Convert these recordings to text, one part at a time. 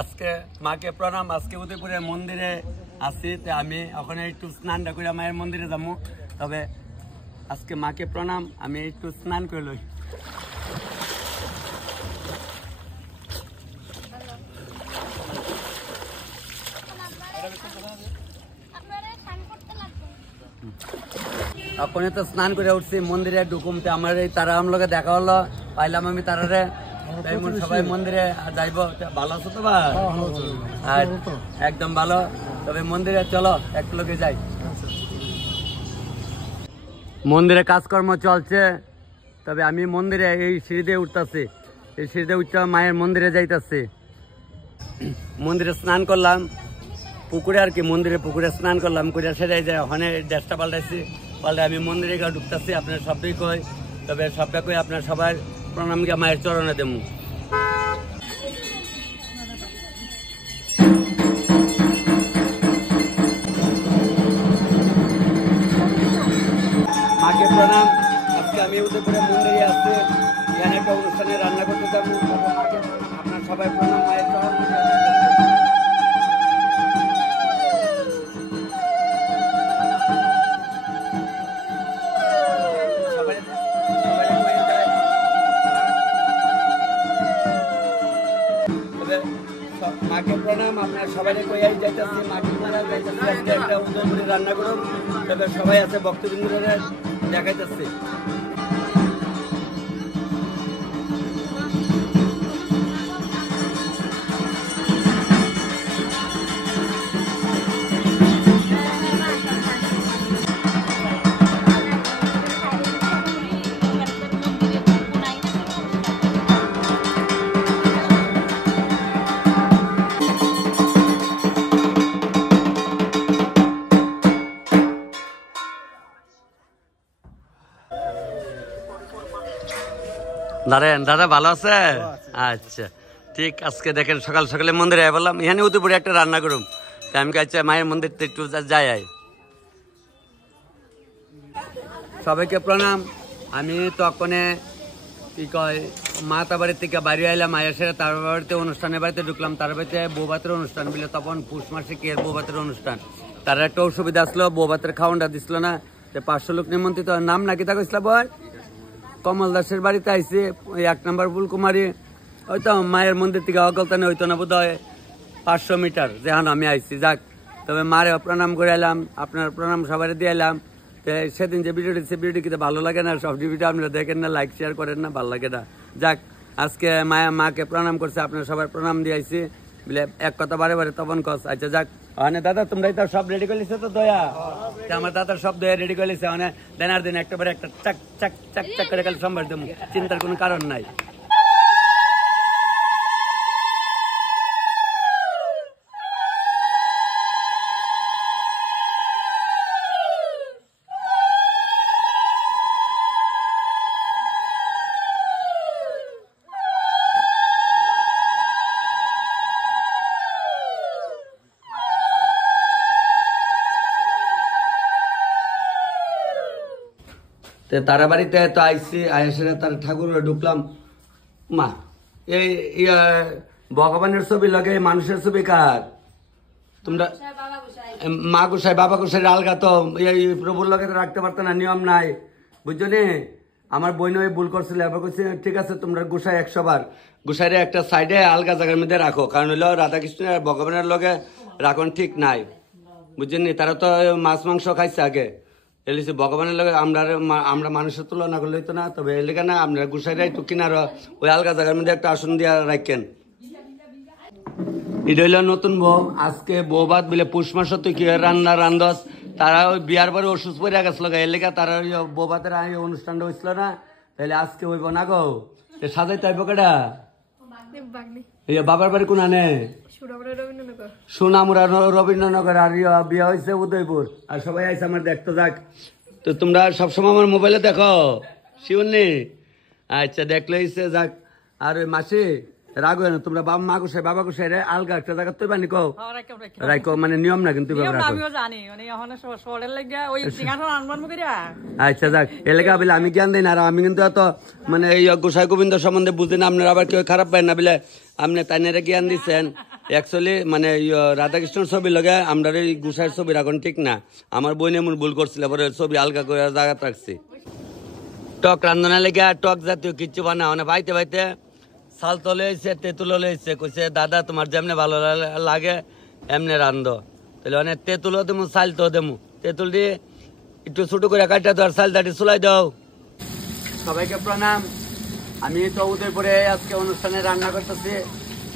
আজকে মাকে প্রণাম। আজকে উদয়পুরে মন্দিরে আছি, আমি ওখানে একটু স্নানটা করে মায়ের মন্দিরে যাবো। তবে আজকে মাকে প্রণাম, আমি একটু স্নান করে লই। এখন তো স্নান করে উঠছি, মন্দিরে ঢুকুমতে আমার এই তারা আমলোকে দেখা হলো, পাইলাম আমি তারারে। সবাই মন্দিরে যাইব। ভালো আছো তো ভাই? একদম ভালো। তবে মন্দিরে চলো এক লোকে যাই। মন্দিরে কাজকর্ম চলছে, তবে আমি মন্দিরে এই সিঁড়িতে উঠতেছি, এই সিঁড়িতে উঠতে মায়ের মন্দিরে যাইতেছি। মন্দিরে স্নান করলাম পুকুরে আর কি, মন্দিরে পুকুরে স্নান করলাম করে সেটাই যায় ওখানে ড্রেসটা পাল্টাইছি, পাল্টে আমি মন্দিরে গিয়ে ঢুকতেছি। আপনার সবটাই কই, তবে সবটা কই আপনার সবার প্রণামকে মায়ের চরণে দেবো। মাকে প্রণাম। আজকে আমি উদয়পুরে মন্দিরে আসছি, এখানে একটা অনুষ্ঠানে রান্না করতে যাবো। আপনার সবাই প্রণাম মায়ের চরণে। মাকে প্রণাম, আপনার সবাই কইয়াই যাইতেছি। মাকে প্রণাম যাইতেছি, আজকে একটা উদয়পুরে রান্না করুন। তবে সবাই আছে ভক্তবৃন্দরা দেখাইতেছে। দাদা ভালো আছে? আচ্ছা ঠিক। আজকে দেখেন সকাল সকালে মন্দিরে বললাম এখানে উদয়পুরে একটা রান্না করুম, তাই আমি কাছে মায়ের মন্দির একটু যাই। সবাইকে প্রণাম। আমি তখন কি কয় মাতা বাড়ির থেকে বাড়ি আইলাম, মায়ের সাথে তার বাড়িতে অনুষ্ঠানের বাড়িতে ঢুকলাম। তার বাড়িতে বউ ভাতের অনুষ্ঠান বলে, তখন পুষ মাসে কি বউ ভাতের অনুষ্ঠান। তার একটা অসুবিধা আসলো, বউ ভাতের খাওয়ানটা দিছিল না, 500 লোক নিমন্ত্রিত। নাম নাকি তা কইছিল বয় কমল দাসের বাড়িতে আইসি, ওই 1 নম্বর ফুলকুমারী। হয়তো মায়ের মন্দির থেকে অগলতানে হইতো না, বোধ হয় 500 মিটার যেহান আমি আইসি। যাক, তবে মারে প্রণাম করে এলাম, আপনার প্রণাম সবাই দিয়ে এলাম। সেদিন যে ভিডিও দিচ্ছে, ভিডিও কিন্তু ভালো লাগে না, সব ভিডিও আপনারা দেখেন না, লাইক শেয়ার করেন না, ভালো লাগে না। যাক, আজকে মাকে প্রণাম করছে, আপনার সবাই প্রণাম দিয়ে আইসি বলে এক কথা বারে বারে তখন কস। আচ্ছা যাক, মানে দাদা তোমরাই তো সব রেডি করে লিখছো তো দয়া? আমার দাদার সব দয়া রেডি করে লিখছে, মানে দেনার দিন একটাবারে একটা চাক চাক চাক চাক করে খালি সম্ভার দেবো, চিন্তার কোনো কারণ নাই। তারা বাড়িতে তো আইসি, আইসে তার ঠাকুর ঢুকলাম। মা এই ভগবানের ছবি লাগে, মানুষের ছবি কার? তোমরা মা গোসাই বাবা গোসাই আলগা তো এই প্রভুর লগে তো রাখতে পারতো না, নিয়ম নাই, বুঝছো নি? আমার বই নয় ভুল করছিল, এবার কইছে ঠিক আছে তোমরা গোসাই 100 বার গোসাইরে একটা সাইডে আলগা জায়গার মধ্যে রাখো, কারণ হইলো রাধাকৃষ্ণের ভগবানের লগে রাখন ঠিক নাই, বুঝছেন? তারা তো মাছ মাংস খাইছে আগে, এলিছে ভগবানের লগে আমরা মানুষের তুলনা করলে তো না। তবে এলাকা না, আপনারা গুসাইরা একটু কিনার ওই আলগা জায়গার মধ্যে একটা আসন দিয়ে রাখেন। এটা হইল নতুন বউ। আজকে বউ ভাত বলে পুষ মাস তুই কি রান্না রান্ধস, তারা ওই বিয়ার পরে অসুস্থ পরে গেছিল এলাকা, তারা বউ ভাতের অনুষ্ঠানটা হয়েছিল না, তাহলে আজকে হইব না গো। সাজাইতে হইব কেটা? বাবার বাড়ি কোন আনে? সোনামুরা রবীন্দ্রনগর। আর বিয়ে হয়েছে উদয়পুর। আর সবাই আইসে আমার দেখতে। যাক, তো তোমরা সবসময় আমার মোবাইলে দেখো শিবনি? আচ্ছা দেখলে যাক। আর ওই মাসি রাগ হয় না, তোমরা মা গোসাই বাবা গোসাই রে আলগা একটা জায়গা তুই বানি কও রাখো, মানে নিয়ম না কিন্তু। আচ্ছা যাক, এলাকা বলে আমি জ্ঞান দিই না, আর আমি কিন্তু এত মানে এই গোসাই গোবিন্দ সম্বন্ধে বুঝি না। আপনারা আবার কেউ খারাপ পায় না বলে আপনি তাইনারে জ্ঞান দিচ্ছেন, অ্যাকচুয়ালি মানে রাধাকৃষ্ণর ছবি লগে আমরা এই গুসাইয়ের ছবি এখন ঠিক না। আমার বই এমন ভুল করছিল, পরে ছবি হালকা করে জায়গা রাখছি। টক রান্ধনা লেগে টক জাতীয় কিচ্ছু বানা মানে পাইতে পাইতে শাল তলে এসে তেঁতুলো লইছে, কইছে দাদা তোমার যেমনি ভালো লাগে এমনি রান্ধো। তাহলে অনেক তেঁতুলও দেবো শাল তো দেবো, তেঁতুল দিয়ে একটু ছোট করে কাটা তো আর শাল দাঁড়ি চুলাই দাও। সবাইকে প্রণাম। আমি তো উদয়পুরে আজকে অনুষ্ঠানে রান্না করতেছি,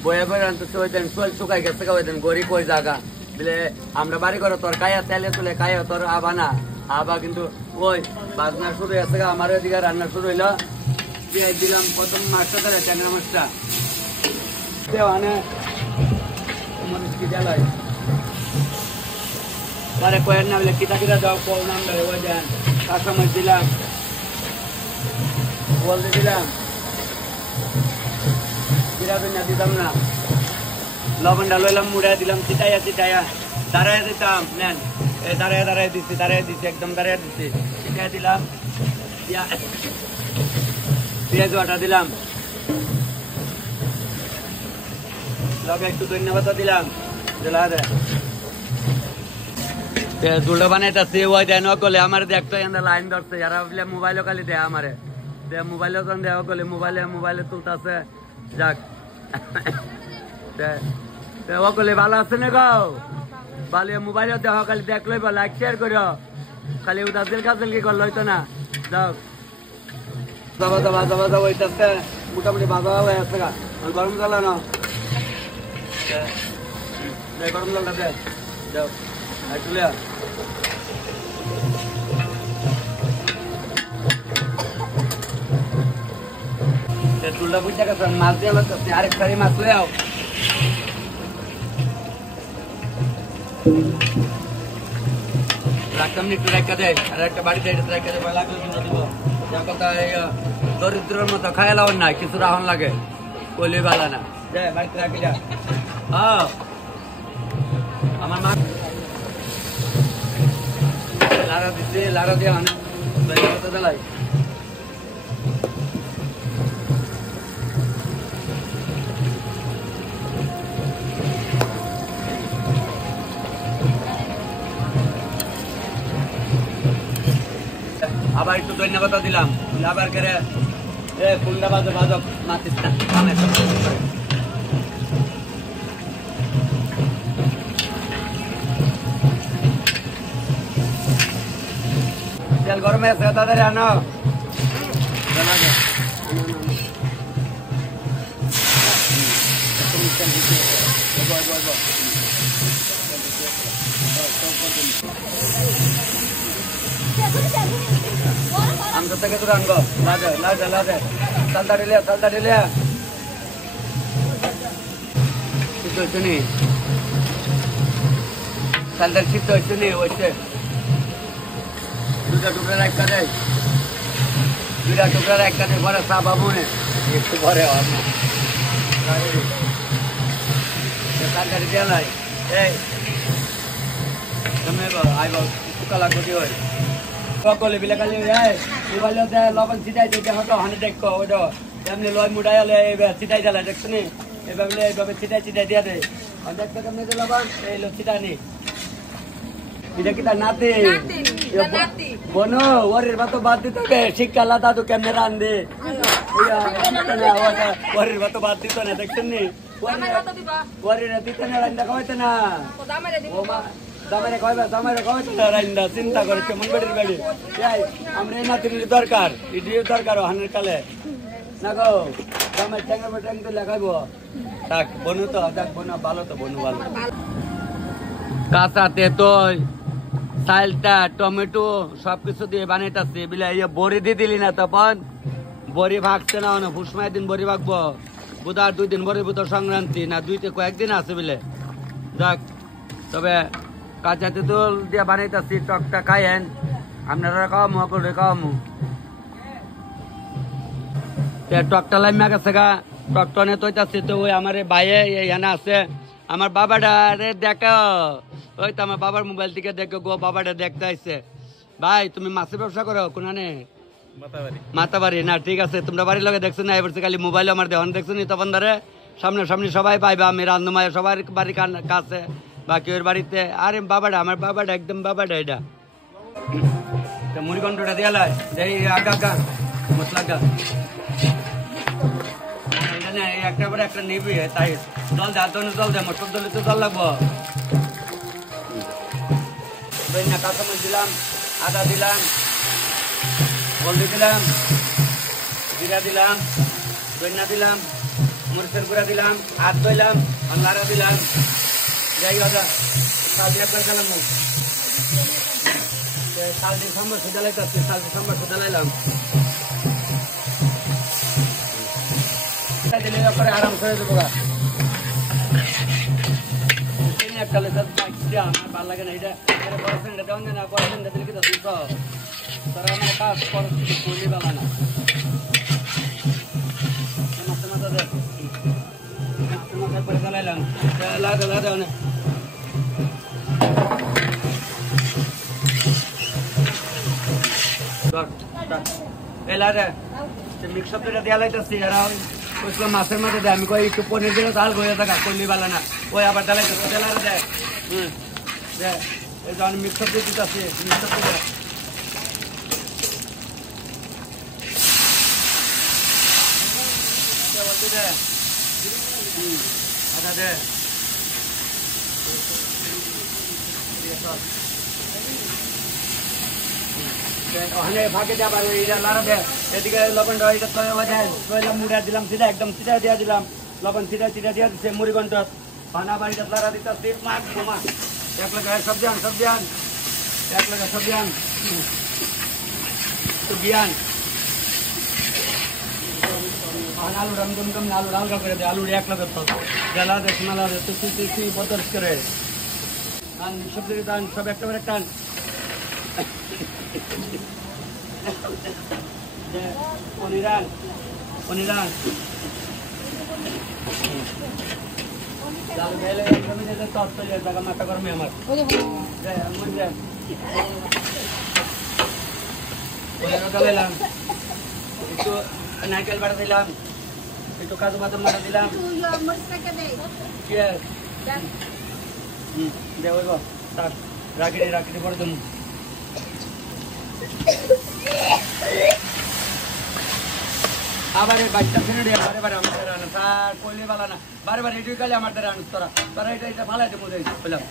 বয়ে বয়ে রান্নতেছি। ওই দিন চুল শুকাই গেছে, ওই দিন গড়ি কই জায়গা বলে আমরা বাড়ি করে তোর কায়া তেলে তুলে কায়া তোর আবা না আবা, কিন্তু ওই বাজনা শুরু হয়েছে। আমার ওইদিকে রান্না শুরু হইলো, দিয়ে দিলাম প্রথম মাছটা ধরে ট্যাংরা মাছটা মানে পরে কয়ের না বলে কিতা কিতা দাও কল নাম ধরে ওই দেন কাঁচামরিচ দিলাম, বলতে দিলাম, জিরা বিনা দিতাম না, লবণটা লইলাম মুড়াই দিলাম, চিটাইয়া চিটাইয়া দাঁড়াইয়া দিতাম। নেন এই দাঁড়াইয়া দিচ্ছি একদম দাঁড়াইয়া দিচ্ছি, চিটাইয়া দিলাম, পেঁয়াজ বাটা দিলাম, লগে একটু ধন্যবাদ দিলাম। দুটো বানাইতেছি ওই দেন অকলে আমার দেখতো লাইন ধরছে, যারা বলে মোবাইলও খালি দেয় আমারে মোবাইলও তখন দেওয়া গলে মোবাইলে তুলতেছে। যাক অকলে ভালো আছে না গো, ভালো মোবাইলে দেওয়া খালি দেখলই বা লাইক শেয়ার করো, খালি উদাসের কাজের কি করলো হইতো না। যাও বাজা হইতেছে, মোটামুটি বাজা হয়ে আছে গা, গরম জল না গরম জলটা দে যাও তুলে চুলটা বুঝতে গেছে। মাছ দিয়ে লাগতেছে, আরেক সারি মাছ লয়ে আও। রাখতাম একটু রেখা দেয়, আর একটা বাড়িতে রেখা দেয়, লাগলে দিব। যা কথা দরিদ্রের মতো খাইলাও না, কিছু রাহন লাগে কইলে বালা না, যায় বাড়িতে রাখি যা। আমার মা লাড়া দিচ্ছে, লাড়া দিয়ে অনেক দেলাই আবার একটু ধন্যবাদ দিলাম, আবার করে ফুলটা বাজো বাজক মাতিস না। তেল গরমে আছে তাদের আনো, আমি তো থেকে তোর আনবো লাজে লাজে লাজে চালটা দিলে সিদ্ধ হচ্ছে নি, চালটা সিদ্ধ হচ্ছে নি, হচ্ছে দুটা টুকরা একটা দেয়, দুটা টুকরা একটা দেয়, পরে চা পাবো না একটু পরে চালটা দিয়ে লাই এই তুমি আইব শুকালা ক্ষতি হয় সকলে বিলে খালি মোবাইল লবণ ছিটাই দিতে হতো হানি দেখো ওইটা এমনি লয় মুড়াই হলে ছিটাই জ্বালা দেখছো নি, এইভাবে এইভাবে ছিটাই দিয়া দেয় দেখতে কেমনি লবণ এই লো ছিটানি। এটা কি তার নাতি বনো ওরের ভাত বাদ দিতে হবে, শিক্ষা দাদু কেমনে রান্ধে ওরের ভাত বাদ দিত না, দেখছেন নি ওরের দিতে না রান্না খাওয়াইতে না, জামাইরে খাওয়াইতে না রান্না, চিন্তা করে কেমন বেড়ির বেড়ি আমরা এই নাতির দরকার, ইডির দরকার হানের কালে না গো, জামাই ট্যাঙ্গা ট্যাঙ্গ তো লেখাইবো। থাক বনু তো দেখ বনু ভালো, তো বনু ভালো। কাঁচা তেঁতুল চালটা টমেটো সবকিছু দিয়ে বানাইতেছি বিলে বড়ি দিয়ে দিলি না, তখন বড়ি ভাগছে না, ফুসমাই দিন বড়ি ভাগবো, বুধবার 2 দিন বড়ি বুধ সংক্রান্তি না, কয়েকদিন আছে বিলে। যাক তবে কাঁচা তেঁতুল দিয়ে বানাইতেছি, টকটা খাইয়েন আপনারা, খাওয়ামু করে খাওয়ামু। টকটা লাইমা গেছে গা, টকটনে তৈতাছি তো ওই আমার ভাইয়ে এখানে আছে, আমার বাবাটা রে দেখো, ওই তো আমার বাবার মোবাইল থেকে দেখো গো, বাবাটা দেখতে আসছে। ভাই তুমি মাছের ব্যবসা করো কোনানে? মাতাবাড়ি না, ঠিক আছে। তোমরা বাড়ির লগে দেখছো না, এবার খালি মোবাইল আমার দেওয়ান দেখছো নি, তখন ধরে সামনাসামনি সবাই পাইবা আমি রান্ধমায় সবার বাড়ির কাছে বা কেউ বাড়িতে আরে বাবাটা আমার বাবাটা একদম বাবাটা এটা মুড়িঘণ্টটা দেওয়া লাই আগা আগা মশলা আগা একটা পরে একটা নিবি তাই জল দে আদনে জল দে মটর দলে তো জল লাগবো কাঁচামরিচ দিলাম আদা দিলাম হলদি দিলাম জিরা দিলাম ধনিয়া দিলাম মরিচের গুঁড়া দিলাম হাত ধুইলাম নাড়া দিলাম যাই কথা চাল দিয়ে একবার দিলাম চালটি সম্বার সুদা লাইতে চালটি সম্বার সুদা লাইলাম দিলে পরে আরাম করে দেবো একটা আমার ভালো লাগে না এটা পড়াশোনাটা দেওয়া যায় না পড়াশোনাটা দিলে কিন্তু দুটো তারা আমার কাজ করলি বাবা না মাথা মাথা দেয় মাথা করে চালাইলাম লাদা লাদা অনেক এই লাদা মিক্স আপ যেটা দেওয়া লাইতেছি এরা বুঝলাম মাছের মধ্যে দেয় আমি কই একটু পনির দিলে তাল হয়ে থাকা করলি বালা না ওই আবার ডালাইতেছে ডালারে দেয় দেয় এই যে আমি মিক্স আপ দিয়ে দিতেছি মিক্স আপ দিয়ে আচ্ছা দে ওখানে ফাঁকে যাবার লাড়া দেয় এদিকে লবণ মুড়া দিলাম সিধা একদম সিধা দিয়া দিলাম লবণ সিধা সিধা দিয়া দিচ্ছে মুড়ি ঘন্ট পানা বাড়িতে লাড়া দিতে মাছ বোমা এক লাখ সবজি আন এক লাখ সবজি আন তো বিয়ান আলু রমদম কম আলু হালকা করে দে আলু এক লাখ জ্বালা দে সোনালা দে তুই বদল করে সবজি টান সব একটা করে টান পনিরান মাথা গরমে আমার গালাইলাম একটু নারকেল বাটা দিলাম একটু কাজু বাদাম বাটা দিলাম দেব রাখি পরে দেবো আবার বাচ্চা ফেলে দিয়ে বারে বারে আমার দ্বারা আনো স্যার কইলে বালা না বারে বারে এটুই কালে আমার দ্বারা আনুস তোরা এটা ফালাই দেবো বললাম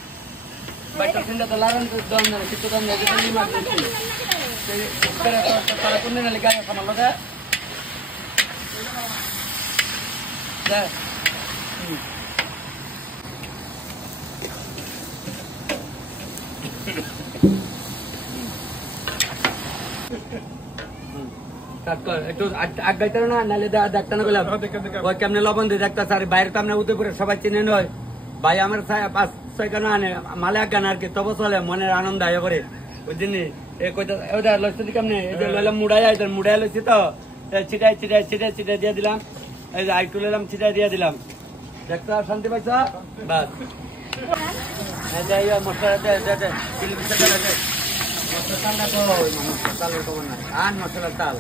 বাচ্চা ফেলে তো লাগান দম না কিছু দম না তারা কোন দিন লিখা সামাল দে একটু আগাইতে না নালে দেখতে না বললাম ওই কেমনে লবণ দিয়ে দেখতে স্যার বাইরে তো আপনার উদয়পুরে সবাই চিনে নয় ভাই আমার 5-6 গানা আনে মালে এক গান আর কি তবু চলে মনের আনন্দ আয় করে ওই জন্য ওটা লইছি কেমনে লইলাম মুড়াই মুড়াই লইছি তো ছিটাই দিয়ে দিলাম এই যে আইটু লইলাম ছিটাই দিয়ে দিলাম দেখতে শান্তি পাইছ বাস চালের খবর নাই আন মশলার চাল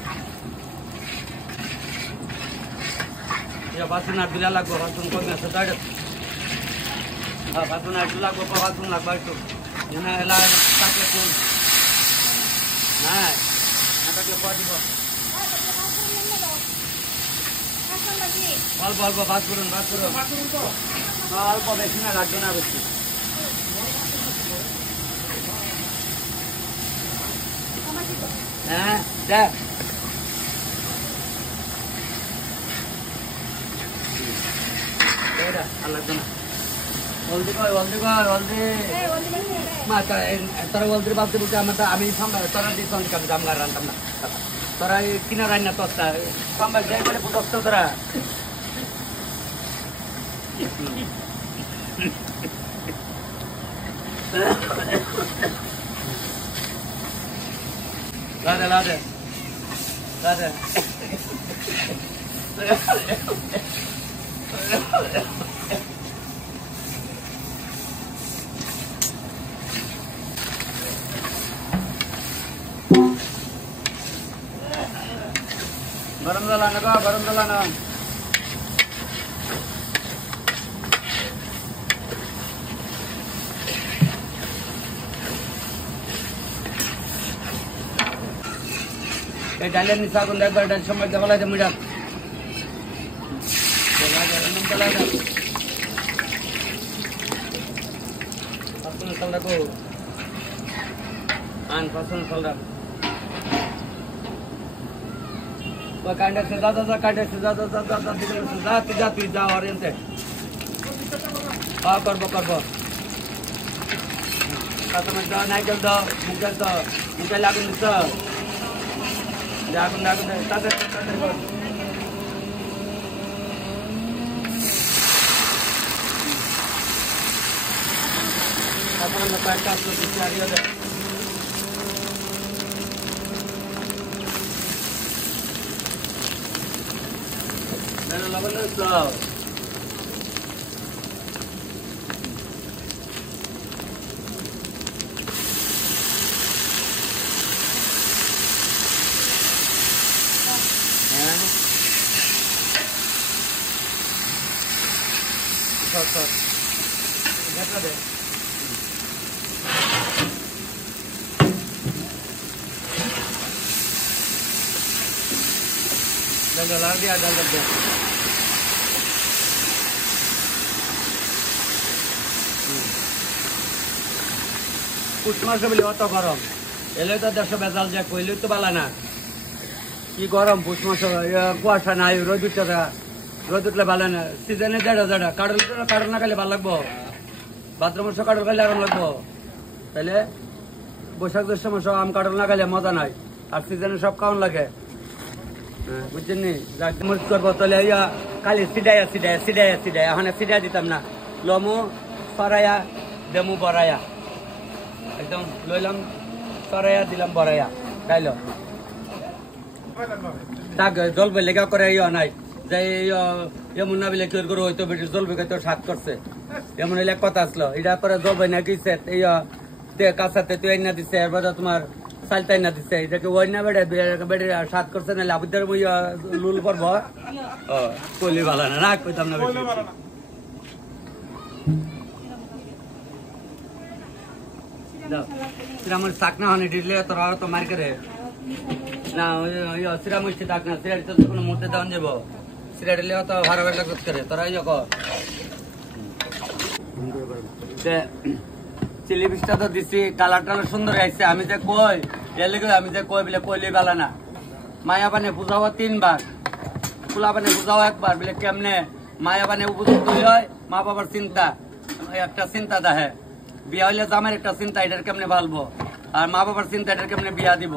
বাসন আর দিলা লাগবো বাসন কমে আছে তাই বাসন আর একটু লাগবো বাসন লাগবো একটু এলা থাকলে কোন হ্যাঁ থাকলে পা দিব অল্প অল্প বাস করুন অল্প বেশি না লাগবে না বেশি হ্যাঁ দেখ লাগবে না হলদি তোরা হলদির বাদ বলতে আমি তোরা দিয়ে দাম রান্তাম না তোরা কিনা রান্না তস্তা সাম্বার যাই বলে তস্তা তোরা লাদে গরম জল আনো এই ডালের নিচে আগুন দেখবার ডাল সময় দেখা লাগে মিডাল जा oriented करबो Customer do naikal do mungkin lagun itu lagun tata apa nama pakai tu cari ada dan lawan itu देखा दे डाल दिया पुष मास बोले अत गरम एले तो 100 बेजाल जा कइले तो बाला ना कि गरम पुष मास कुয়াশা নাই রোদ উঠলে ভালো না সিজনে জাডা কাটল না খাইলে ভালো লাগবো ভাদ্র মাসে কাটল খাইলে আরাম লাগবো তাইলে বৈশাখ জ্যৈষ্ঠ মাসে আম কাটল না খাইলে মজা নাই আর সিজনে সব খাওয়ান লাগে বুঝছেন নি মরিচ করবো তাহলে ইয়া কালি সিডাইয়া এখন সিডাই দিতাম না লমু সরাইয়া দেমু বড়াইয়া একদম লইলাম সরাইয়া দিলাম বড়াইয়া খাইল তাক জল লেগা করে ইয়া নাই যাই এমন না বলে কেউ করে হয়তো বেটির জল বেগে তো সাত করছে এমন হইলে কথা আসলো এটা করে জল ভাই না গেছে কাছাতে তুই আইনা দিচ্ছে এরপর তোমার চালতে আইনা দিচ্ছে এটাকে ওই না বেড়ে বেড়ে সাত করছে না আবুদের লুল করবো কলি ভালো না না কইতাম না আমার শাক না হনে দিলে তোর আর তো মার করে না সিরা মুষ্টি থাক না সিরা তো কোনো মুহূর্তে দেওয়া যাবো সিরা দিলে তো ভাড়া ভাড়া লাগত করে তোরা চিলি পিসটা তো দিছি কালারটা সুন্দর আসছে আমি যে কই আমি যে কই বলে কইলি বালা না মায়া পানে বুঝাও 3 বার ফুলা পানে বুঝাও 1 বার বলে কেমনে মায়া পানে উপযুক্ত হয় মা বাবার চিন্তা একটা চিন্তা দেহে বিয়া হইলে জামার একটা চিন্তা এটার কেমনে ভালবো আর মা বাবার চিন্তা এটার কেমনে বিয়া দিব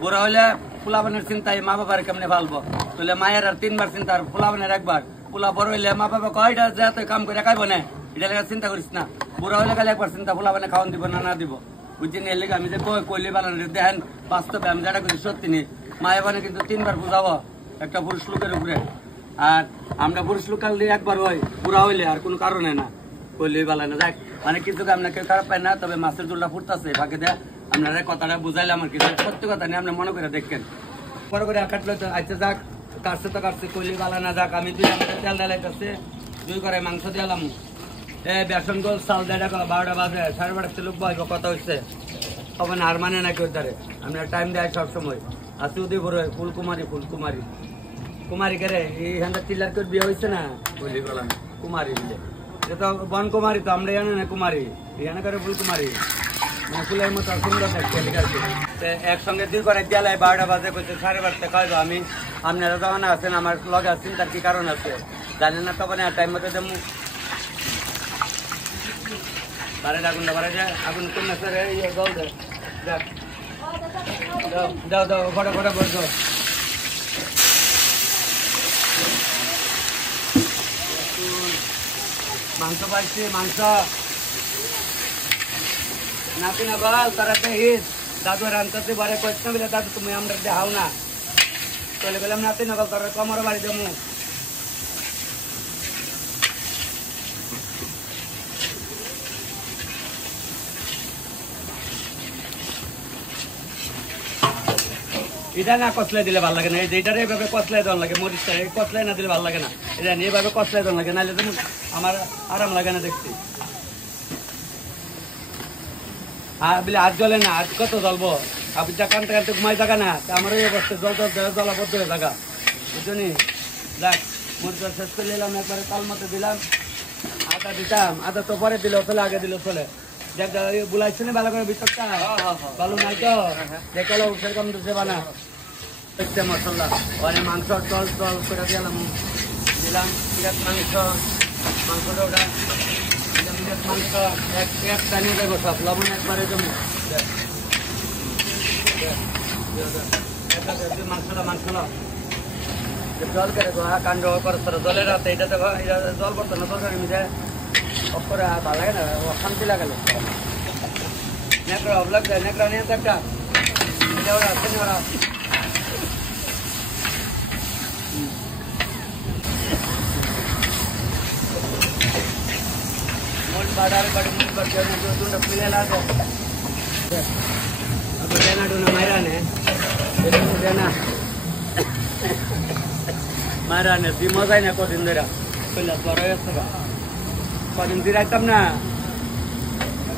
বুড়া হইলে ফুলাবানের চিন্তায় মা বাবার কেমনে ভালবো তাহলে মায়ের আর 3 বার চিন্তা আর ফুলাবানের 1 বার ফুলা বড় হইলে মা বাবা কয়টা যা তুই কাম করে খাইব না এটা লেগে চিন্তা করিস না বুড়া হইলে খালি 1 বার চিন্তা ফুলাবানে খাওয়ান দিব না দিব বুঝছেন এর লেগে আমি যে কইলি বানান দেখেন বাস্তবে আমি যেটা করি সত্যি নি মায়ের বানে কিন্তু 3 বার বুঝাবো একটা পুরুষ লোকের উপরে আর আমরা পুরুষ লোক কাল 1 বার হয় বুড়া হইলে আর কোনো কারণে না কইলি বালা না যাক মানে কিছু আমরা কেউ খারাপ পাই না তবে মাছের জোলটা ফুটতেছে ফাঁকে দেয় আপনারা কথাটা বুঝাইলাম আর কি সত্যি কথা নিয়ে আপনি মনে করে দেখেন পরে করে কাটলে তো আচ্ছা যাক কাটছে তো কাটছে কইলি বালা না যাক আমি 2 আমাদের তেল ডালাইতেছে 2 করে মাংস দিলাম বেসন গোল চাল দেড়া 12টা বাজে 12:30 লোক বসবো কথা হচ্ছে তখন আর মানে না কেউ ধরে আমরা টাইম দেয় সবসময় আসি উদয়পুর কুমারী করে এইখানটা চিল্লার করে বিয়ে হয়েছে না কইলি বালা কুমারী বলে এটা তো বন কুমারী তো আমরা জানি না কুমারী এখানে করে ফুলকুমারী ফুলের মতো সুন্দর দেখতে একসঙ্গে 2 করে দেলাই 12টা বাজে কইছে 12:30 খাইবো আমি আপনারা যখন আছেন আমার লগে আছেন তার কি কারণ আছে জানেন না তখন টাইম মতো দেবো বারে আগুন কমে স্যার জল দে দাও ফটা বসো মাংস পাইছি মাংস নাতি না বল তারাতে হিস দাদু রান্তাতে বারে কইছ না বলে দাদু তুমি আমরা দেখাও না চলে গেলাম নাতি না বল তার কমর বাড়ি দেবো এটা না কসলাই দিলে ভালো লাগে না এইটার এইভাবে কসলাই দেওয়া লাগে মরিচটা কসলাই না দিলে ভালো লাগে না এটা এইভাবে কসলাই দেওয়া লাগে নাহলে তুমি আমার আরাম লাগে না দেখছি আর বলে আজ জ্বলে না আজ কত জ্বলবো আপনি যা কানতে কানতে ঘুমাই থাকা না তা আমার এই অবস্থা জলাবদ্ধ হয়ে থাকা বুঝলি দেখ মরিচ শেষ করে নিলাম একবারে তাল মতো দিলাম আদা দিতাম আদা তো পরে দিল চলে আগে দিল চলে দেখ বুলাইছে না ভালো করে ভিতরটা ভালো নাই তো দেখালো সেরকম দিচ্ছে বানা হচ্ছে মশলা ওখানে মাংস জল জল করে দিলাম দিলাম পিঁয়াজ মাংসটা ওটা মাংস এক টানিয়ে দেবো সব লবণ একবারে জমি মাংসটা জল করে কাণ্ড করে জলের রাতে এটা দেখো জল পড়তো না তরকারি মিশে অফ করে ভালো লাগে না অশান্তি লাগালে নেকড়া অফ লাগছে নেকড়া নিয়ে একটা ওরা আছে ওরা बाडार बड़े मुझ पर जाने जो तूने पीले ला दे अब देना तूने मारा ने देना मारा ने दिमाग है ना को दिन देरा पहले बड़ा है इसका को दिन दिरा तब ना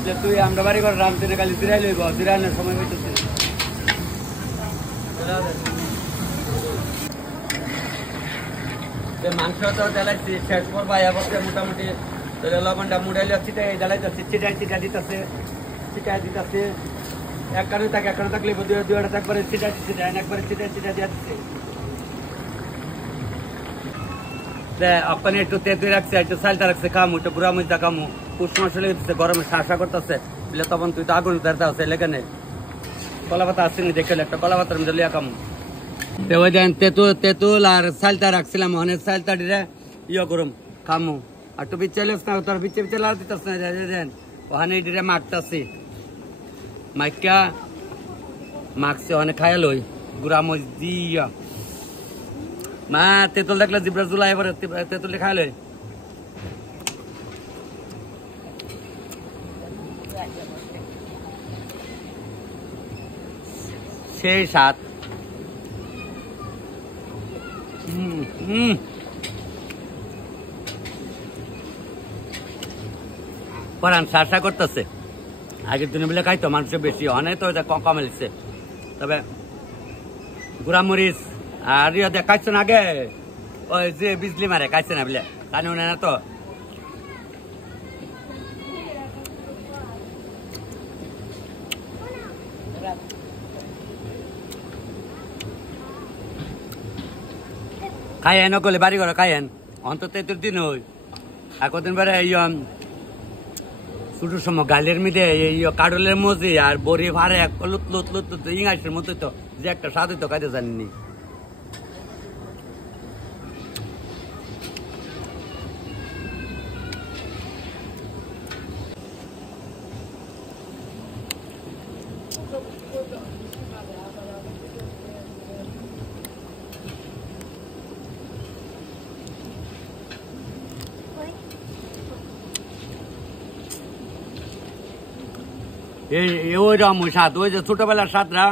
जब तू ये हम डबारी को राम तेरे काली दिरा ले गो दिरा ने समय में तो ते मांगसा तो त्याला शेट पर बाया बसते मोटा मोटी लवणटा मुडायला चिटाय झालायचं चिटाय चिटा दितासे चिटाय दितासे एककडे तकले दुवाडा तक बरे चिटाय चिटाय एकबारे चिटाय चिटा दितासे ते अपन একটু তেতুই রাখছে একটু সালটা রাখছে কামু একটু গুড়া মরিচা কামু পুষ্মা চলে গেছে গরমে শাসা করতেছে বলে তখন তুই তো আগুন ধরতে আছে লেখানে কলা পাতা আসেনি দেখলে একটা কলা পাতার মধ্যে লিয়া কামু তে ওই দেন তেতুল আর সালটা রাখছিলাম অনেক সালটা দিলে ইয়া গরম কামু আর তো বিচ্ছেলেস না তোর বিচ্ছে লাল দিতাস না দেন ওখানে ডিরে মাখতাছি মাইকা মাখছে অনেক খায়াল হই গুড়া মরিচ দিয়া মা তেতুল দেখলে জিব্রা জুলাই এবার তেতুল খায়াল হই সেই সাত পরান শাসা করতেছে আগের দিনে বলে খাইতো মানুষের বেশি অনেক তো কম এলছে তবে গুড়ামরিচ আর ইয়ে খাইছো না আগে ওই যে বিজলি মারে খাইছে না বলে কানে না তো খাইয়েন ওগুলো বাড়ি ঘরে খাইয়েন অন্তত এত দিন হই আর কদিন পরে ছোটোর সময় গালের মধ্যে এই কাডলের মজি আর বড়ি ভারে লুত লুত লুত লুত ইংলিশের মতো তো যে একটা স্বাদ হইতো খাইতে জানিনি ওই রকম স্বাদ ওই যে ছোটবেলার স্বাদরা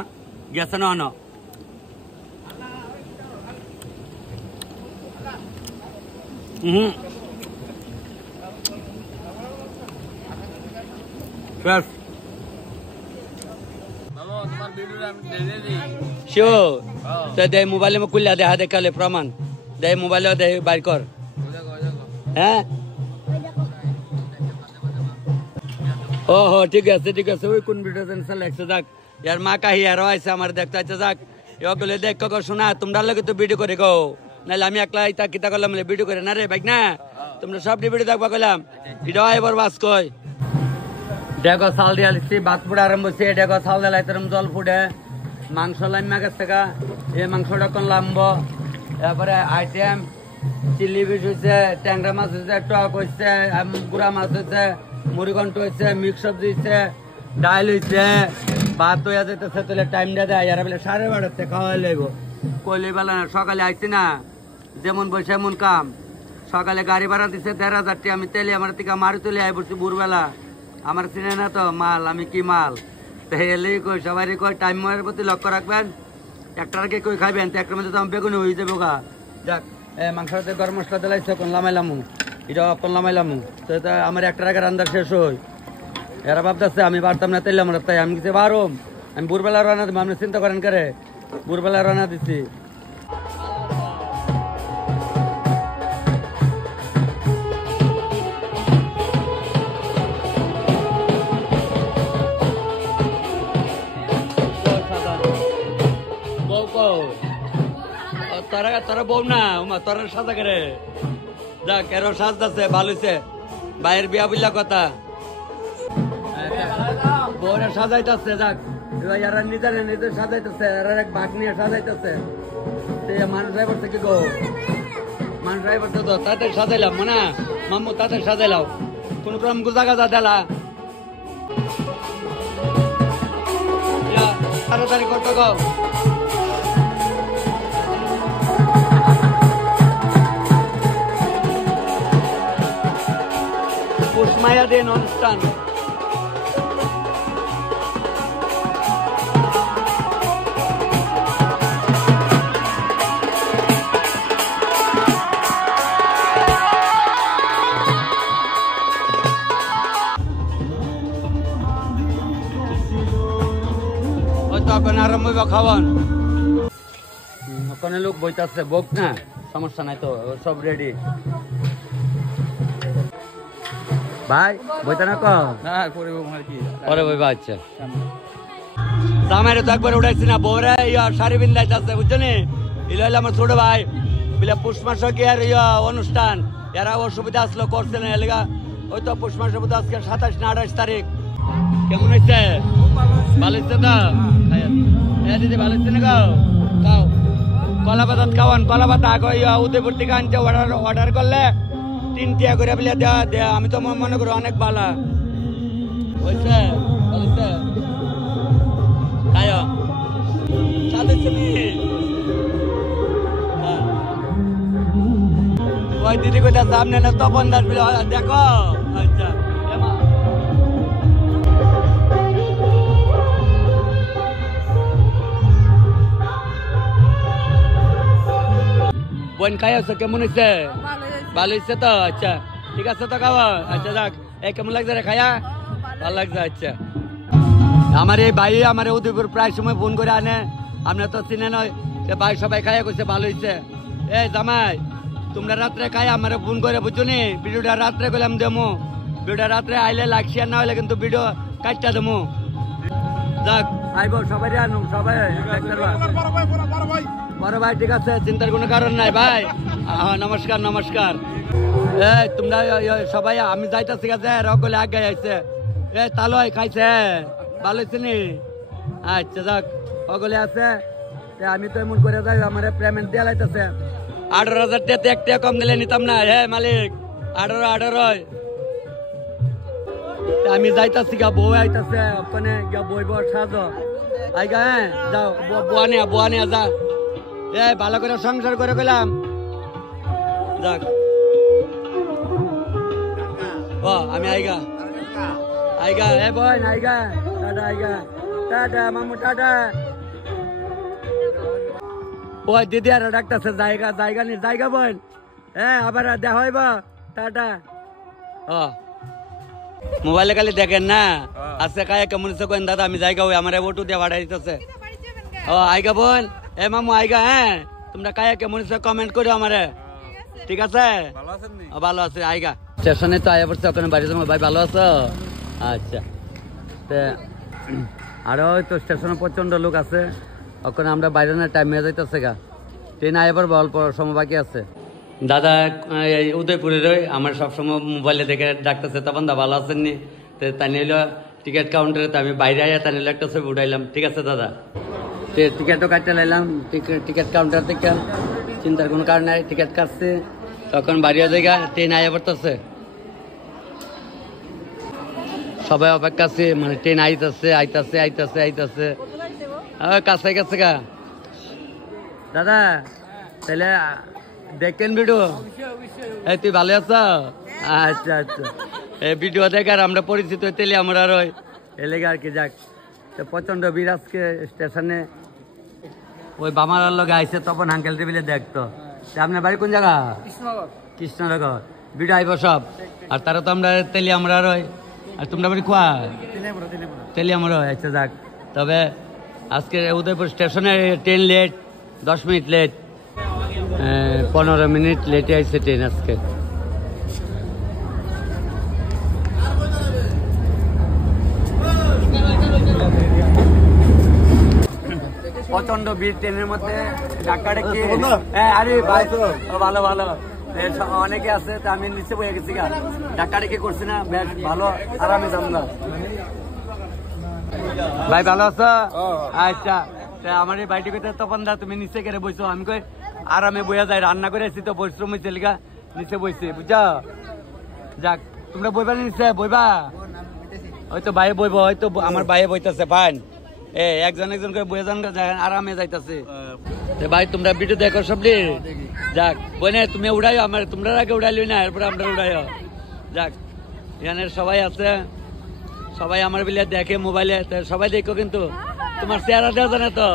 গেছে না दे मोबाइल में कुल्ला दे देखा ले प्रमाण दे मोबाइल दे बाहर कर হ্যাঁ ও হো ঠিক আছে ওই কোন ভিডিও লাগছে যাক यार মা কাহি আর আইছে আমার দেখতে আছে যাক এগুলো দেখ কো শোনা তোমরা লাগে তো ভিডিও করে গো নাহলে আমি একলা ইতা কিতা করলাম ভিডিও করে না রে ভাই না তোমরা সব ভিডিও দেখবা কইলাম ভিডিও এবার বাস কই দেখো চাল দিয়া লিছি ভাত পুড়া আরম্ভ হইছে দেখো চাল দিলাই তরম জল ফুটে মাংস লাইমা গেছে গা এই মাংসটা কোন লাম্ব তারপরে আইটেম চিলি ফিশ হইছে ট্যাংরা মাছ হইছে টক হইছে গুড়া মাছ হইছে মুড়িঘণ্ট হয়েছে মিক্স সবজি হয়েছে ডাল হয়েছে ভাত হয়ে যেতেছে তাহলে টাইম দিয়ে দেয় আর বলে 12:30 খাওয়া লাগবো কইলে বেলা সকালে আইছি না যেমন বসে এমন কাম সকালে গাড়ি ভাড়া দিচ্ছে 1,500 টাকা আমি তেলে আমার থেকে মারি তুলে আই বসছি ভোরবেলা আমার চিনে না তো মাল আমি কি মাল তো এলেই কই সবাই কই টাইমের প্রতি লক্ষ্য রাখবেন একটার আগে কই খাইবেন তো একটার মধ্যে তো আমি বেগুনি হয়ে যাবো গা যাক মাংসতে গরম মশলা দিলাইছে কোন লামাইলামু এটা কোন লামাইলামু তো আমার একটার আগে রান্না শেষ হই এরা ভাবতেছে আমি পারতাম না তেলে আমার তাই আমি কিছু বারম আমি ভোরবেলা রানা দিব, আপনি চিন্তা করেন করে ভোরবেলা রানা দিচ্ছি। তোরা বউ না তোর সাজা করে যাক এর সাজতেছে ভালো হয়েছে ভাইয়ের বিয়া বুঝলা কথা বউরা সাজাইতেছে যাক এরা নিজের নিজে সাজাইতেছে এর এক ভাগ নিয়ে সাজাইতেছে মানুষ ড্রাইভার থেকে গো মানুষ ড্রাইভার তো তাতে সাজাইলাম মানে মাম্মু তাতে সাজাইলাম কোন ক্রম গুজা গাজা দেলা তাড়াতাড়ি করতে গো পুষ্মায়া দিন অনুষ্ঠান তখন আরম্ভ হইব খাওয়ান ওখানে লোক বইতাছে বক না সমস্যা নাই তো সব রেডি ভাই বইতা না পরে বইবা আচ্ছা জামাইরে তো একবার উঠাইছি না বউরে শাড়ি বিন্দাইতেছে বুঝছেন ইলো হইলে আমার ছোট ভাই বলে পুষ্মাস কি আর অনুষ্ঠান এরা অসুবিধা আসলো করছে না এলাকা ওই তো পুষ্মাসের মধ্যে আজকে 27 না 28 তারিখ কেমন হয়েছে ভালো হচ্ছে তো দিদি ভালো হচ্ছে না গাও খাও কলা পাতা খাওয়ান কলা পাতা আগে উদয়পুর থেকে আনতে অর্ডার করলে 3 টিয়া করে বলে দেওয়া দেয়া আমি তো মনে করি অনেক ভালো হয়েছে ভালো হচ্ছে খায় সাথে ওই দিদি কোথায় সামনে না তপন দাস বলে দেখো আচ্ছা বোন খাই আছো কেমন হয়েছে ভালো হয়েছে তো আচ্ছা ঠিক আছে তো খাওয়া আচ্ছা যাক এই কেমন লাগছে রে খায়া ভালো লাগছে আচ্ছা আমার এই ভাই আমার উদয়পুর প্রায় সময় ফোন করে আনে আপনার তো চিনে নয় সে ভাই সবাই খাইয়া কইছে ভালো হয়েছে এই জামাই তোমরা রাত্রে খাই আমার ফোন করে বুঝছো নি ভিডিওটা রাত্রে করলাম দেবো ভিডিওটা রাত্রে আইলে লাইক শেয়ার না হলে কিন্তু ভিডিও কাটটা দেবো যাক আইব সবাই আনো সবাই বড় ভাই ঠিক আছে চিন্তার কোনো কারণ নাই ভাই নমস্কার নমস্কার এই তোমরা সবাই আমি যাইতেছি ঠিক আছে রকলে আগে আইছে এ তালয় খাইছে ভালো হয়েছে নি আচ্ছা যাক অগলে আছে আমি তো এমন করে যাই আমার পেমেন্ট দিয়ে লাইতেছে 18,000 টাকা এক টাকা কম দিলে নিতাম না হে মালিক 18 আমি যাইতাছি গা বউ আইতাছে ওখানে গা বইব সাজো আইগা হ্যাঁ যাও বুয়া নিয়া যা এ ভালো করে সংসার করে গেলাম যাক ও আমি আইগা এ বোন আইগা টাটা মামু টাটা ও দিদি আর ডাকতেছে জায়গা বোন হ্যাঁ আবার দেখা হইব টাটা ও মোবাইলে খালি দেখেন না আজকে কায়া কেমন কোন দাদা আমি জায়গা হই আমার ওটু দিয়ে ভাড়া দিতেছে ও আইগা বোন এ মামু আইগা হ্যাঁ তোমরা কায়া কেমন কমেন্ট করো আমারে ঠিক আছে ভালো আছে আইগা স্টেশনে তো আয়া পড়ছে ওখানে বাড়ি যাবো ভাই ভালো আছো আচ্ছা আরো তো স্টেশনে প্রচন্ড লোক আছে ওখানে আমরা বাইরে না টাইম হয়ে যাইতেছে গা ট্রেন আয়া পর অল্প সময় বাকি আছে দাদা উদয়পুরের আমার সবসময় মোবাইলে দেখে ডাকতেছে তখন দা ভালো আছেন নি তাই নিল টিকিট কাউন্টারে তো আমি বাইরে আয়া তাই নিল একটা ছবি উঠাইলাম ঠিক আছে দাদা টিকিটও কাটতে লাইলাম টিকিট কাউন্টার থেকে চিন্তার কোনো কারণ নাই টিকিট কাটছে তখন বাড়িও জায়গা ট্রেন আয়া পড়তেছে সবাই অপেক্ষা আছে মানে ট্রেন আইতাছে কাছে গেছে গা দাদা তাহলে দেখেন ভিডিও এই তুই ভালো আছো আচ্ছা এই ভিডিও দেখ আর আমরা পরিচিত হইতেলি আমরা আর ওই এলেগে আর কি যাক প্রচন্ড ভিড় আজকে স্টেশনে ওই বামার লগে আইসে তখন আঙ্কেল টেবিলে দেখতো আপনার বাড়ি কোন জায়গা কৃষ্ণনগর ভিডিও আইব সব আর তারা তো আমরা তেলি আমরা আর ওই আর তোমরা বাড়ি খোয়া তেলি আমরা আচ্ছা যাক তবে আজকে উদয়পুর স্টেশনে train late, 10 minute late, 15 minute লেটে আইছে ট্রেন আজকে। প্রচন্ড ভিড় ট্রেনের মধ্যে, ধাক্কাটা কি আরে ভাই ভালো ভালো অনেকে আছে, তা আমি নিচে বয়ে গেছি গা, ধাক্কাটা কি করছি না, বেশ ভালো আরামে যাম না। ভাই ভালো আছো? আচ্ছা, আমার এই বাইটি কথা তপন দা, তুমি নিচে কেড়ে বইছো, আমি কই আরামে বইয়া যাই, রান্না করে আসছি তো পরিশ্রম হয়েছে লিগা নিচে বইছি, বুঝছো? যাক, তোমরা বইবা নিচে বইবা, হয়তো ভাই বইব, হয়তো আমার ভাইয়ে বইতেছে, ফাইন একজন একজন করে বইয়ে যান, আরামে যাইতেছে। ভাই তোমরা ভিডিও দেখো সবলি, যাক বই তুমি উড়াইও, আমার তোমরা আগে উড়াইলি না, এরপরে আমরা উড়াইও। যাক, এখানে সবাই আছে, সবাই আমার বিলে দেখে মোবাইলে, সবাই দেখো, কিন্তু তোমার চেহারা দেওয়া জানে তো,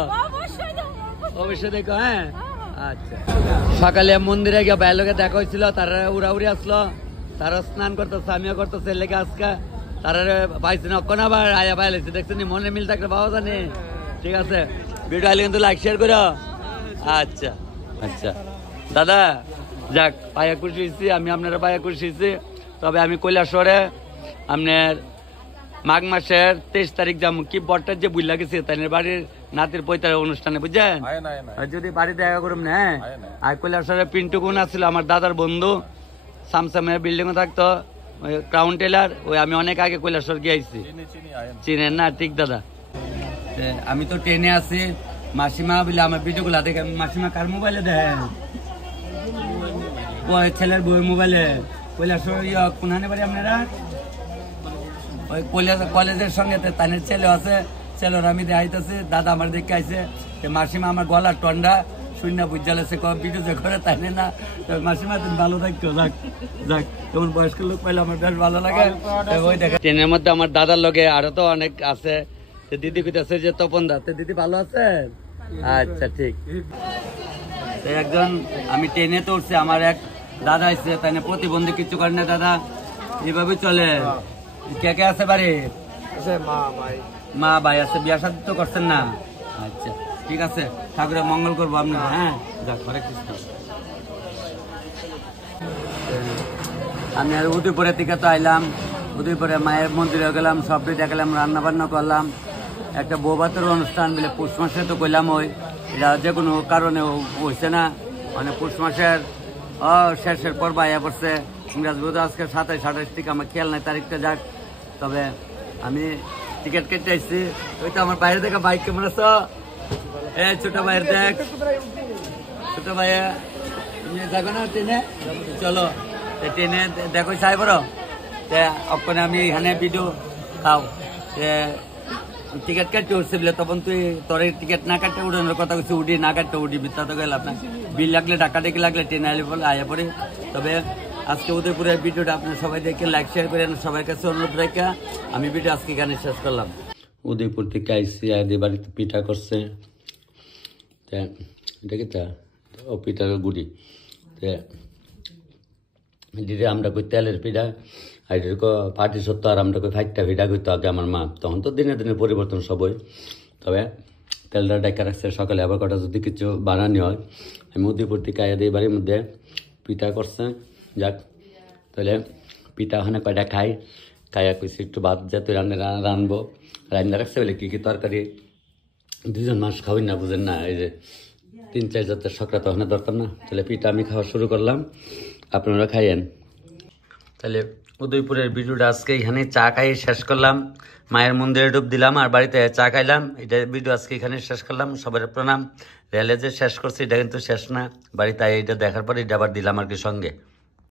অবশ্যই দেখো। হ্যাঁ আচ্ছা, সকালে মন্দিরে গিয়ে ভাইয়ের লোকে দেখা হয়েছিল, তারা উড়াউড়ি আসলো, তারা স্নান করতেছে, আমিও করতেছে, লেগে আজকে তারা পাইছি না, অক্ষণ আবার আয়া পাইলেছি, দেখছেন মনে মিল থাকলে পাওয়া জানি। ঠিক আছে, ভিডিও আইলে কিন্তু লাইক শেয়ার করো। আচ্ছা আচ্ছা দাদা, যাক পায়া খুশি হয়েছি, আমি আপনারা পায়া খুশি হয়েছি। তবে আমি কৈলাসহরে আপনার মাঘ মাসের 23 তারিখ যাবো, কি বরটার যে বুঝলা গেছে তাই বাড়ির নাতির পৈতার অনুষ্ঠানে, বুঝছেন? যদি বাড়ি দেখা করুন না। হ্যাঁ, আর কৈলাসহরে পিন্টু গুণ আসছিল, আমার দাদার বন্ধু, সামসামের বিল্ডিং থাকতো, ওই ক্রাউন টেলার, ওই আমি অনেক আগে কৈলাসহর গিয়েছি, চিনেন না? ঠিক দাদা, আমি তো ট্রেনে আছি, মাসিমা বলে আমার ভিডিও গুলা দেখে, মাসিমা কার মোবাইলে দেখেন? ছেলের বই মোবাইলে। কৈলাসহর কোনখানে বাড়ি আপনারা? ওই কলেজের সঙ্গে তানের ছেলে আছে, ছেলের আমি দেখাইতেছি, দাদা আমার দেখে আইসে, মাসিমা আমার গলার টন্ডা শূন্য বুঝালেছে, ভিডিও যে করে তাই না। মাসিমা তুমি ভালো থাকতো, যাক যাক, তোমার বয়স্ক লোক পাইলে আমার বেশ ভালো লাগে। ওই দেখে ট্রেনের মধ্যে আমার দাদার লগে আরো তো অনেক আছে, দিদি কইতেছে যে তপন দা, দিদি ভালো আছে? আচ্ছা ঠিক। একজন আমি ট্রেনে তো উঠছি, আমার এক দাদা আছে, তাই না প্রতিবন্ধী, কিছু করে না দাদা, এইভাবে চলে। কে কে আছে বাড়ি? মা ভাই আছে, বিয়া শাদী তো করছেন না? আচ্ছা ঠিক আছে, ঠাকুরের মঙ্গল করবো আপনার। হ্যাঁ যাক, হরে কৃষ্ণ। আমি আর উদয়পুরের দিকে তো আইলাম, উদয়পুরে মায়ের মন্দিরে গেলাম, সবটি দেখালাম, রান্না বান্না করলাম, একটা বৌভাতের অনুষ্ঠান বলে পৌষ মাসে তো করলাম, ওই এটা যে কোনো কারণে হয়েছে না, মানে পৌষ মাসের শেষের পর বাইয়া পড়ছে, ইংরাজ বোধ আজকে 27-28 থেকে, আমার খেয়াল নাই তারিখটা। যাক, তবে আমি টিকিট কেটে আসছি, ওই তো আমার বাইরে দেখা বাইক, কেমন আছো? ছোট ভাইয়ের দেখ, ছোট ভাইয়া দেখো না ট্রেনে, চলো ট্রেনে দেখো চাই বড়, ওখানে আমি এখানে ভিডিও খাও, টিকিট কাটতে উঠছে বলে, তখন তুই তোর টিকিট না কাটতে উঠানোর কথা কিছু, উঠি না কাটতে উঠি, বিত্তা তো গেল আপনার বিল লাগলে টাকা ডেকে লাগলে ট্রেনে আইলে বলে আয়া পড়ে। তবে আজকে উদয়পুরের ভিডিওটা আপনার সবাই দেখে লাইক শেয়ার করেন, সবার কাছে অনুরোধ রেখে আমি ভিডিও আজকে এখানে শেষ করলাম। উদয়পুর থেকে আইসি, আদি বাড়িতে পিঠা করছে, এটা কি তা ও পিঠার গুড়ি, দিদি আমরা কই তেলের পিঠা, আর পাটি সত্য, আর আমরা কই 5টা পিঠা করতো আগে আমার মা, তখন তো দিনে দিনে পরিবর্তন সবই। তবে তেলটা ডাকা রাখছে, সকালে আবার কটা যদি কিছু বানানি হয়, আমি উদয়পুর থেকে আয়া দিই বাড়ির মধ্যে পিঠা করছে। যাক, তাহলে পিঠা ওখানে কয়টা খাই, খাইয়া কইছি একটু ভাত যা তুই রানবো, রান্না রাখছে বলে কী কী তরকারি, 2জন মানুষ খাওয়াই না, বুঝেন না, এই যে 3-4 জাতের সকরা তো ওখানে দরকার না। তাহলে পিঠা আমি খাওয়া শুরু করলাম, আপনারা খাইয়েন। তাহলে উদয়পুরের ভিডিওটা আজকে এখানে চা খাই শেষ করলাম, মায়ের মন্দিরে ডুব দিলাম, আর বাড়িতে চা খাইলাম। এটা ভিডিও আজকে এখানে শেষ করলাম, সবার প্রণাম। রেলে যে শেষ করছি এটা কিন্তু শেষ না, বাড়িতে এটা দেখার পর এটা আবার দিলাম আর কি সঙ্গে।